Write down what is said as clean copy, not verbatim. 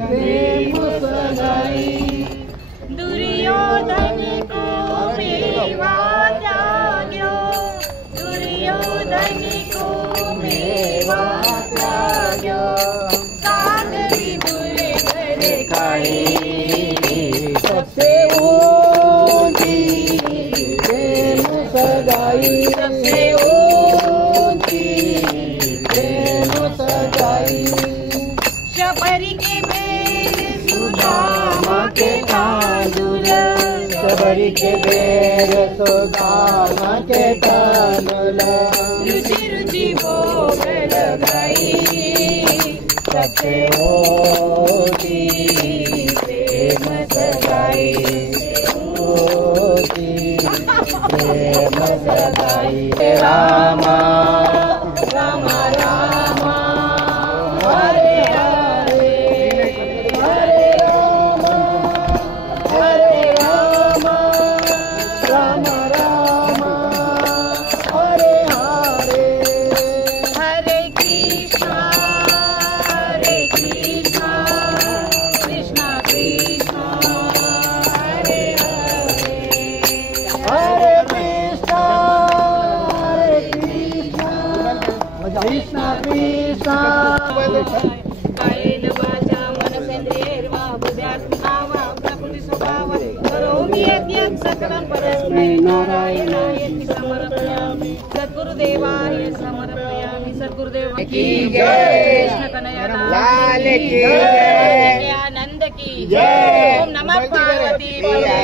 प्रेम सगाई दुर्योधन को मेवा त्याग्यो, दुर्योधन को मेवा त्याग्यो, सागरी बुरे घर खाए सबसे ऊंची प्रेम सगाई, सबसे ऊंची प्रेम सगाई। शबरी के बेर सुदामा के तांदूल, शबरी के बेर सुदामा के तांदूल, रुचि रुचि भोग लगाई सबसे ऊंची प्रेम सगाई, ऊंची प्रेम सगाई। रामा रामा रामा हरे हरे, हरे रामा राम राम हरे हरे, हरे कृष्णा कृष्णा कृष्णा हरे हरे, हरे कृष्णा कृष्णा कृष्णा। कायेन वाचा मनसेन्द्रियैर्वा बुद्ध्यात्मना प्रकृति स्वभाव करोमि यज्ञं सकलं परस्मै नारायणायेति समर्पयामि, सद्गुरुदेवाय समर्पयामि। सद्गुरुदेव की जय, कृष्ण कन्हैया लाल की जय, आनंद की जय। ओम नमः पार्वती पते।